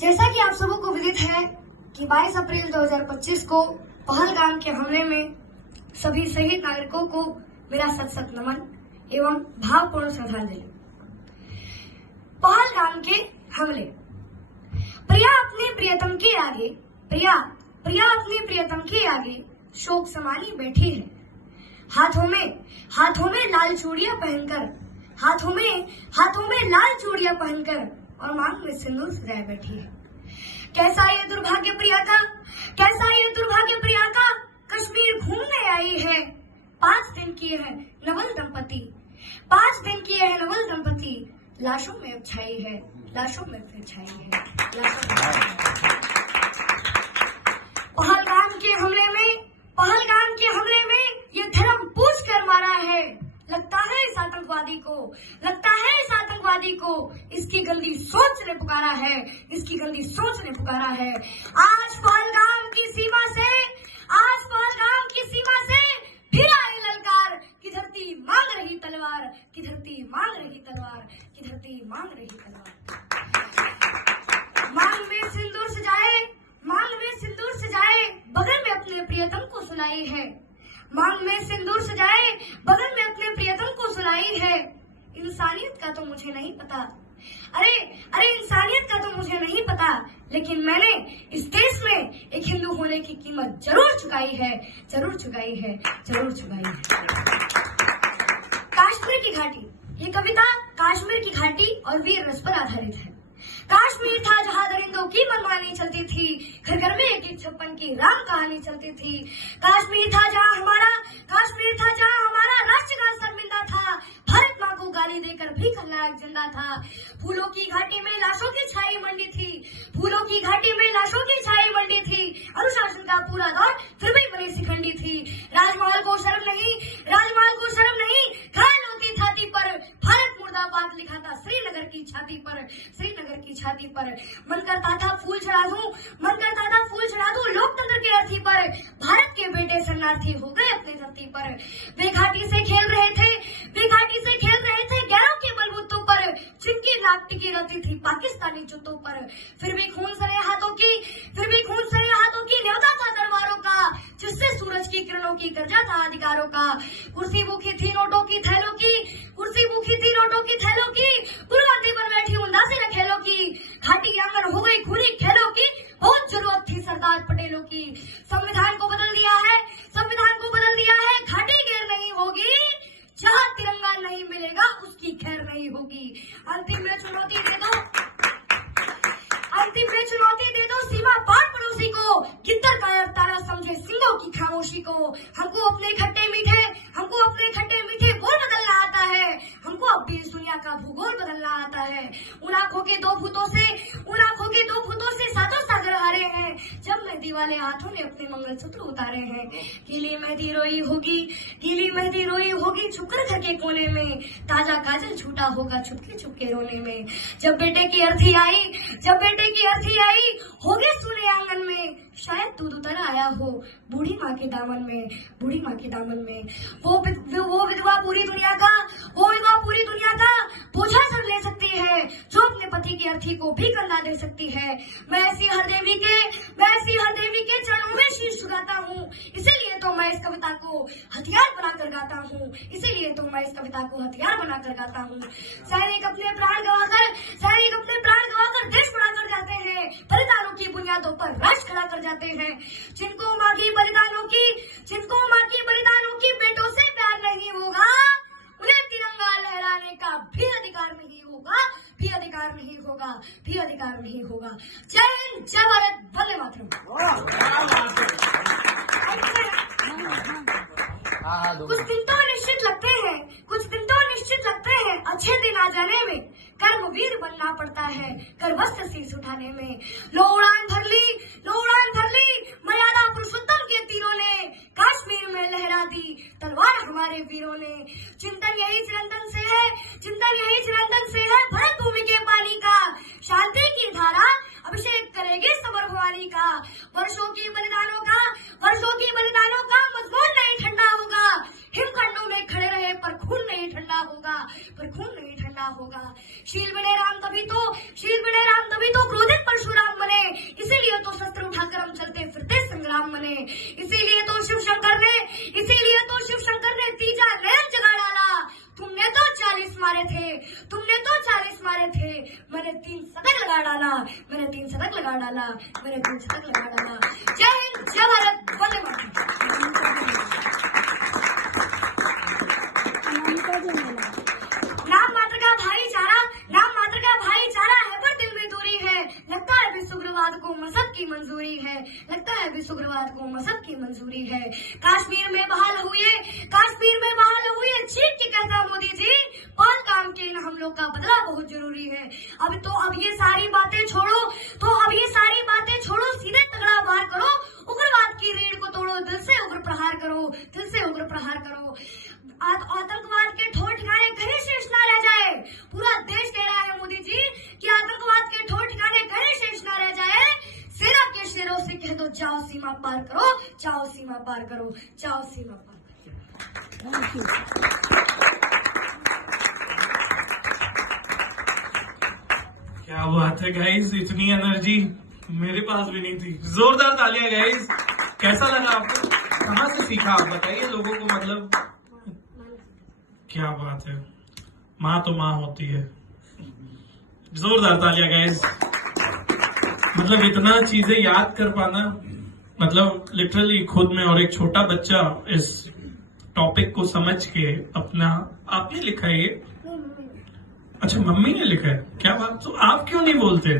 जैसा कि आप सबों को विदित है कि 22 अप्रैल 2025 को पहलगाम के हमले में सभी शहीद नागरिकों को मेरा सत सत नमन एवं भावपूर्ण श्रद्धांजलि। पहलगाम के हमले। प्रिया अपने प्रियतम के आगे प्रिया अपने प्रियतम के आगे शोक समानी बैठी है। हाथों में लाल चूड़ियां पहनकर हाथों में लाल चूड़ियां पहनकर और मांग में सिंदूर सजाए बैठी है। कैसा ये दुर्भाग्य प्रिया का कश्मीर घूमने आई है। 5 दिन किए हैं नवल दंपति लाशों में अब छाई है। पहलगाम के हमले में ये धर्म पूछ कर मारा है। लगता है इस आतंकवादी को इसकी गंदी सोच ने पुकारा है। आज पहलगाम की सीमा से फिर आई ललकार की धरती मांग रही तलवार। मांग में सिंदूर सजाए बगल में अपने प्रियतम को सुलाई है। इंसानियत का तो मुझे नहीं पता। इंसानियत का तो मुझे नहीं पता, लेकिन मैंने इस देश में एक हिंदू होने की कीमत जरूर चुकाई है। काश्मीर की घाटी। ये कविता कश्मीर की घाटी और वीर रस पर आधारित है। कश्मीर था जहाँ दरिंदों की मनमानी चलती थी, घर में 1-56 की राम कहानी चलती थी। कश्मीर था जहाँ हमारा राष्ट्रगान शर्मिंदा था। भारत माँ को गाली देकर भी खलनायक जिंदा था। फूलों की घाटी में लाशों की छाई मंडी थी। अनुशासन का पूरा दौर फिर भी बनी सिखंडी थी। राजमहल को शर्म नहीं घायल होती छाती पर। भारत मुर्दाबाद लिखा था श्रीनगर की छाती पर। मन करता था फूल चढ़ा दूं लोकतंत्र के अर्थी पर। भारत के बेटे शरणार्थी हो गए अपनी धरती पर। वे घाटी से खेल रहे थे 11 के बलबूतों पर। जिनकी नाक टिकी रहती थी पाकिस्तानी जूतों पर। फिर भी खून सने हाथों की न्योता था तलवारों का, जिससे सूरज की किरणों की गर्जा था अधिकारों का। कुर्सी भूखी थी नोटों की थैलों की। गुरुगादी पर बैठी उदासी खेलों की। घाटी आंगन हो गई खूनी खेलों की। बहुत जरूरत थी सरदार पटेलों की। संविधान को बदल दिया है। घाटी गैर नहीं होगी, जहाँ तिरंगा नहीं मिलेगा उसकी खैर नहीं होगी। अंतिम में चुनौती दे दो सीमा पार पड़ोसी को। गिद्दर का तारा समझे सिंगों की खामोशी को। हमको अपने खट्टे मीठे बोल बदलना आता है। हमको अब भी इस दुनिया का भूगोल बदलना आता है। उन आंखों के दो भूतों से सातों सागर हारे हैं। जब मेहंदी वाले हाथों ने अपने मंगलसूत्र उतारे हैं। गीली मेहंदी रोई होगी छुपकर घर के कोने में। ताजा काजल छूटा होगा छुपके रोने में। जब बेटे की अर्थी आई होगे सुने आंगन में। शायद दूध उतर आया हो बूढ़ी माँ के दामन में। वो विधवा पूरी दुनिया का बोझा सर ले सकती है, जो अपने पति की अर्थी को भी कंधा दे सकती है। मैं ऐसी हर देवी के चरणों में शीश झुकाता हूँ। इसीलिए तो मैं इस कविता को हथियार बनाकर गाता हूँ। सैनिक अपने प्राण गवाकर देश बनाकर जाते हैं। बलिदानों की बुनियादों पर राष्ट्र खड़ा कर जाते हैं। जिनको माँ की बलिदानों की बेटों से प्यार नहीं होगा, उन्हें तिरंगा लहराने का भी अधिकार नहीं होगा। जय हिंद, जय भारत, वंदे मातरम। कुछ दिन तो निश्चित लगते हैं अच्छे दिन आ जाने में। कर्मवीर बनना पड़ता है कर वस्त्र शीश उठाने में। लो उड़ान भर ली मर्यादा पुरुषोत्तम के तीरों ने। कश्मीर में लहरा दी तलवार हमारे वीरों ने। चिंतन यही चिरंतन से है भरत भूमि के पानी का। शांति की धारा अभिषेक करेगी समर भवानी का। वर्षों की बलिदानों का मजमून नहीं ठंडा होगा। हिमखंडों में खड़े रहे पर खून नहीं ठंडा होगा। शील बिड़े राम तभी तो क्रोधित परशुराम में। इसीलिए तो शिव शंकर ने तीजा नयन जगा डाला। तुमने तो 40 मारे थे, मैंने 3 शतक लगा डाला। जय हिंद, जय भारत, वंदे मातरम। नाम मात्र का भाईचारा है, पर दिल में दूरी है। लगता है भी उग्रवाद को मसद की मंजूरी है। कश्मीर में बहाल हुए चीख के कहता मोदी जी, पहलगाम के इन हमलों का बदला बहुत जरूरी है। अब ये सारी बातें छोड़ो, सीधे तगड़ा वार करो, उग्रवाद की रीढ़ को तोड़ो, दिल से उग्र प्रहार करो। आतंकवाद के ठोर ठिकाने कहीं शेष ना रह जाए। पूरा देश कह रहा है मोदी जी कि आतंकवाद के ठोर ठिकाने कहीं शेष ना रह जाए। सेना के शेरों से कह दो, जाओ सीमा पार करो। क्या बात है गाइस, इतनी एनर्जी मेरे पास भी नहीं थी। जोरदार तालियां गाइस। कैसा लगा आपको? कहाँ से सीखा आप बताइए लोगों को। मतलब क्या बात है, माँ तो माँ होती है। जोरदार तालियां गाइस। मतलब इतना चीजें याद कर पाना, मतलब लिटरली खुद में, और एक छोटा बच्चा इस टॉपिक को समझ के अपना, आपने लिखा है ये? अच्छा, मम्मी ने लिखा है। क्या बात। तो आप क्यों नहीं बोलते?